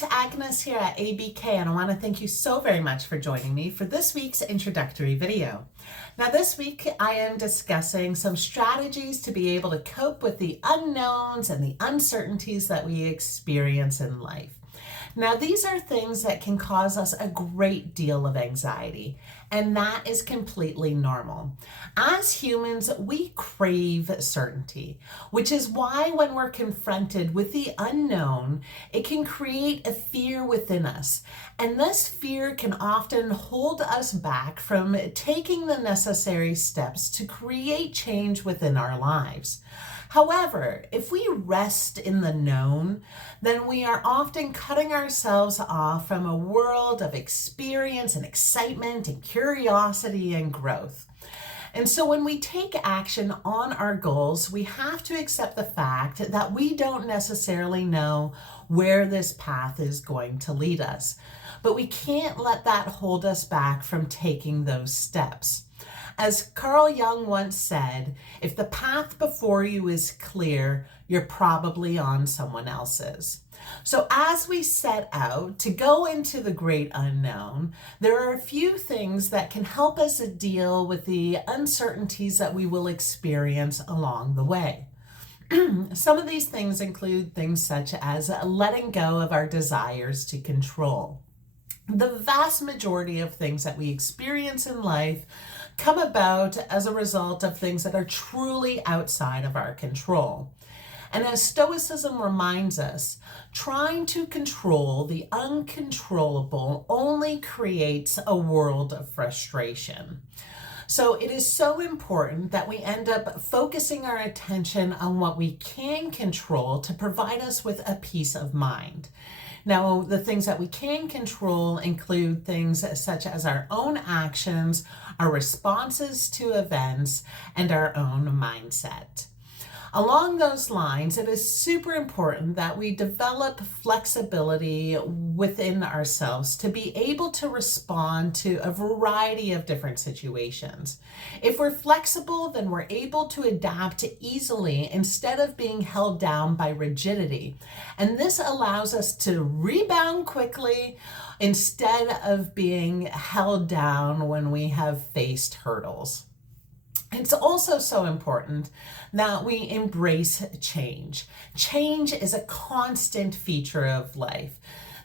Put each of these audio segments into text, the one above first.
it's Agnes here at ABK, and I want to thank you so very much for joining me for this week's introductory video. Now this week I am discussing some strategies to be able to cope with the unknowns and the uncertainties that we experience in life. Now these are things that can cause us a great deal of anxiety, and that is completely normal. As humans, we crave certainty, which is why when we're confronted with the unknown, it can create a fear within us. And this fear can often hold us back from taking the necessary steps to create change within our lives. However, if we rest in the known, then we are often cutting ourselves off from a world of experience and excitement and curiosity and growth. And so when we take action on our goals, we have to accept the fact that we don't necessarily know where this path is going to lead us. But we can't let that hold us back from taking those steps. As Carl Jung once said, if the path before you is clear, you're probably on someone else's. So as we set out to go into the great unknown, there are a few things that can help us deal with the uncertainties that we will experience along the way. Some of these things include things such as letting go of our desires to control. The vast majority of things that we experience in life come about as a result of things that are truly outside of our control. And as stoicism reminds us, trying to control the uncontrollable only creates a world of frustration. So it is so important that we end up focusing our attention on what we can control to provide us with a peace of mind. Now, the things that we can control include things such as our own actions, our responses to events, and our own mindset. Along those lines, it is super important that we develop flexibility within ourselves to be able to respond to a variety of different situations. If we're flexible, then we're able to adapt easily instead of being held down by rigidity. And this allows us to rebound quickly instead of being held down when we have faced hurdles. It's also so important that we embrace change. Change is a constant feature of life,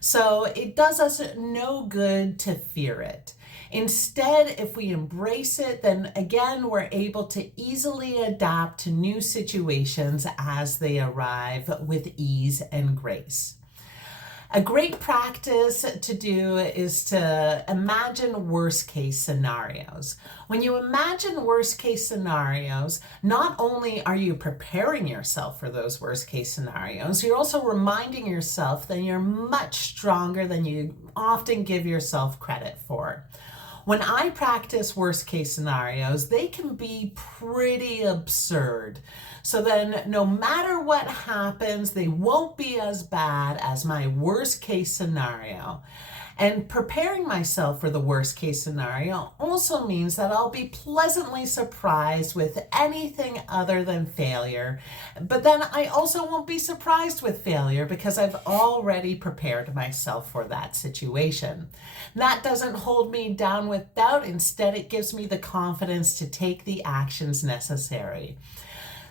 so it does us no good to fear it. Instead, if we embrace it, then again, we're able to easily adapt to new situations as they arrive with ease and grace. A great practice to do is to imagine worst case scenarios. When you imagine worst case scenarios, not only are you preparing yourself for those worst case scenarios, you're also reminding yourself that you're much stronger than you often give yourself credit for. When I practice worst case scenarios, they can be pretty absurd. So then no matter what happens, they won't be as bad as my worst case scenario. And preparing myself for the worst case scenario also means that I'll be pleasantly surprised with anything other than failure. But then I also won't be surprised with failure because I've already prepared myself for that situation. That doesn't hold me down with doubt. Instead, it gives me the confidence to take the actions necessary.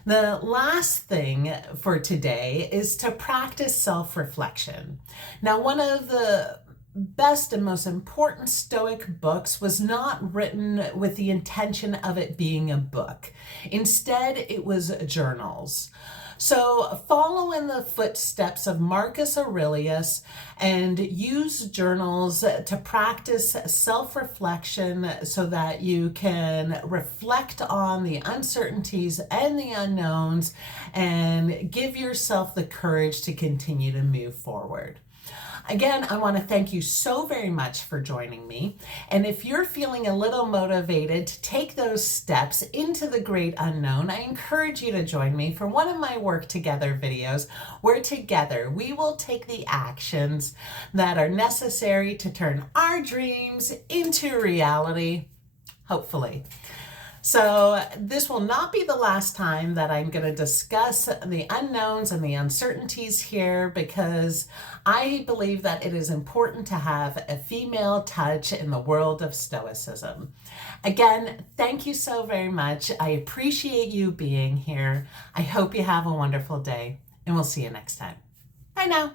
The last thing for today is to practice self-reflection. Now, one of the best and most important Stoic books was not written with the intention of it being a book. Instead, it was journals. So follow in the footsteps of Marcus Aurelius and use journals to practice self-reflection so that you can reflect on the uncertainties and the unknowns and give yourself the courage to continue to move forward. Again, I want to thank you so very much for joining me. And if you're feeling a little motivated to take those steps into the great unknown, I encourage you to join me for one of my Work Together videos, where together we will take the actions that are necessary to turn our dreams into reality, hopefully. So this will not be the last time that I'm going to discuss the unknowns and the uncertainties here, because I believe that it is important to have a female touch in the world of Stoicism. Again, thank you so very much. I appreciate you being here. I hope you have a wonderful day, and we'll see you next time. Bye now.